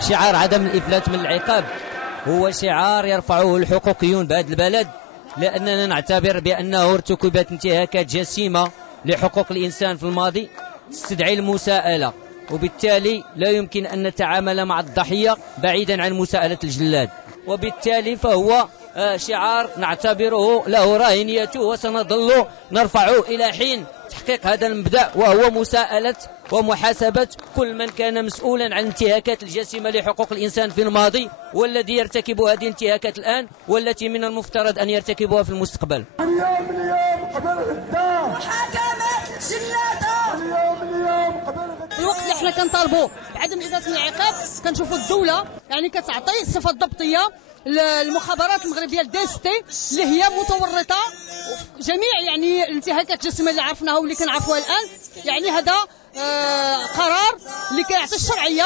شعار عدم الإفلات من العقاب هو شعار يرفعه الحقوقيون بهذا البلد، لأننا نعتبر بأنه ارتكبت انتهاكات جسيمة لحقوق الإنسان في الماضي تستدعي المساءلة، وبالتالي لا يمكن أن نتعامل مع الضحية بعيدا عن مساءلة الجلاد، وبالتالي فهو شعار نعتبره له راهنيته وسنظل نرفعه إلى حين تحقيق هذا المبدأ، وهو مساءلة ومحاسبة كل من كان مسؤولا عن الانتهاكات الجسيمة لحقوق الإنسان في الماضي، والذي يرتكب هذه الانتهاكات الآن والتي من المفترض أن يرتكبها في المستقبل. اليوم قبل غدا محاكمات الجلادة، اليوم قبل غدا. في الوقت اللي حنا كنطالبوا بعدم الإفلات من العقاب كنشوفوا الدولة يعني كتعطي الصفة الضبطية المخابرات المغربيه الدي اس تي اللي هي متورطه في جميع يعني الانتهاكات الجسيمه اللي عرفناها واللي كنعرفوها الان. يعني هذا قرار اللي كيعطي الشرعيه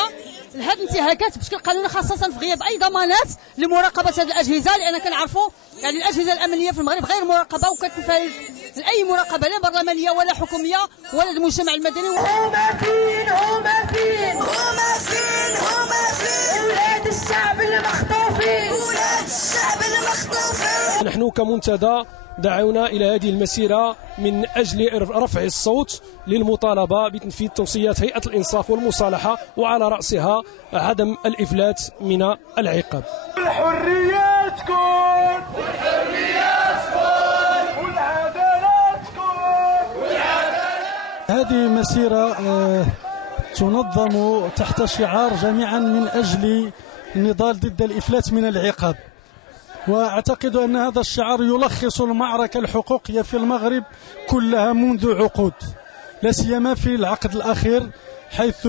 لهذه الانتهاكات بشكل قانوني، خاصه في غياب اي ضمانات لمراقبه هذه الاجهزه، لان كنعرفوا يعني الاجهزه الامنيه في المغرب غير مراقبه وكتنفذ لاي مراقبه لا برلمانيه ولا حكوميه ولا المجتمع المدني. هما فين هما فين هما فين هما فين ولاد الشعب المخطوفين ولاد الشعب المخطوفين. نحن كمنتدى دعونا إلى هذه المسيرة من أجل رفع الصوت للمطالبة بتنفيذ توصيات هيئة الإنصاف والمصالحة، وعلى رأسها عدم الإفلات من العقاب. الحرية تكون والحرية تكون والعدالة تكون والعدالة. هذه مسيرة تنظم تحت شعار جميعا من أجل النضال ضد الإفلات من العقاب، وأعتقد أن هذا الشعار يلخص المعركة الحقوقية في المغرب كلها منذ عقود، لا سيما في العقد الأخير حيث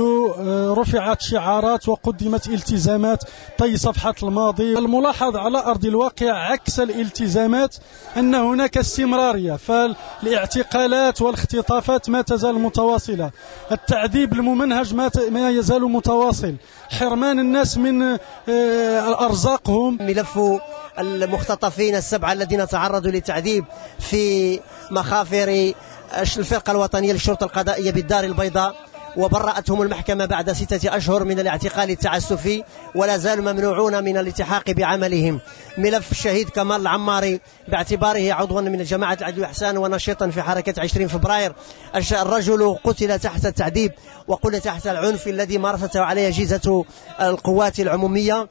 رفعت شعارات وقدمت التزامات طي صفحة الماضي. الملاحظ على أرض الواقع عكس الالتزامات أن هناك استمرارية، فالاعتقالات والاختطافات ما تزال متواصلة، التعذيب الممنهج ما يزال متواصل، حرمان الناس من أرزاقهم. ملف المختطفين السبعة الذين تعرضوا للتعذيب في مخافر الفرقة الوطنية للشرطة القضائية بالدار البيضاء، وبرأتهم المحكمة بعد 6 أشهر من الاعتقال التعسفي، ولا زالوا ممنوعون من الالتحاق بعملهم. ملف الشهيد كمال العماري باعتباره عضوا من جماعة العدل والإحسان ونشيطا في حركة 20 فبراير، الرجل قتل تحت التعذيب وقتل تحت العنف الذي مارسته عليه أجهزة القوات العمومية،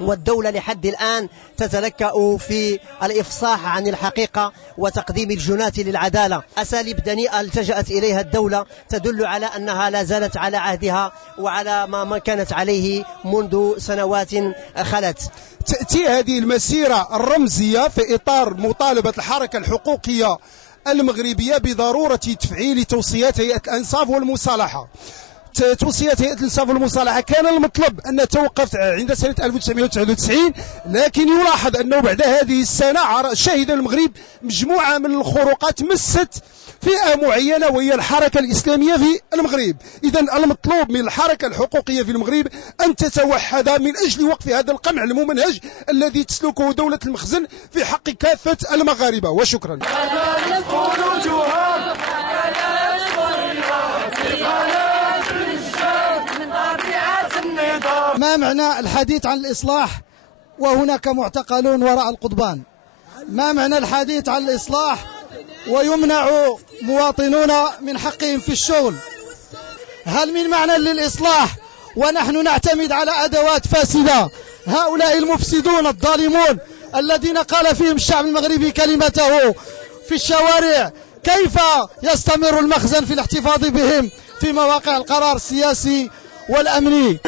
والدولة لحد الآن تتلكأ في الإفصاح عن الحقيقة وتقديم الجنات للعدالة. أساليب دنيئة التجأت إليها الدولة تدل على أنها لا زالت على عهدها وعلى ما كانت عليه منذ سنوات خلت. تأتي هذه المسيرة الرمزية في إطار مطالبة الحركة الحقوقية المغربية بضرورة تفعيل توصيات هيئة الإنصاف والمصالحة. توصيات هيئة الإنصاف والمصالحة كان المطلب أن توقف عند سنة 1999، لكن يلاحظ أنه بعد هذه السنة شهد المغرب مجموعة من الخروقات مست فئة معينة وهي الحركة الإسلامية في المغرب. إذا المطلوب من الحركة الحقوقية في المغرب أن تتوحد من أجل وقف هذا القمع الممنهج الذي تسلكه دولة المخزن في حق كافة المغاربة. وشكرا. ما معنى الحديث عن الإصلاح وهناك معتقلون وراء القضبان؟ ما معنى الحديث عن الإصلاح ويمنع مواطنون من حقهم في الشغل؟ هل من معنى للإصلاح ونحن نعتمد على أدوات فاسدة؟ هؤلاء المفسدون الظالمون الذين قال فيهم الشعب المغربي كلمته في الشوارع، كيف يستمر المخزن في الاحتفاظ بهم في مواقع القرار السياسي والأمني؟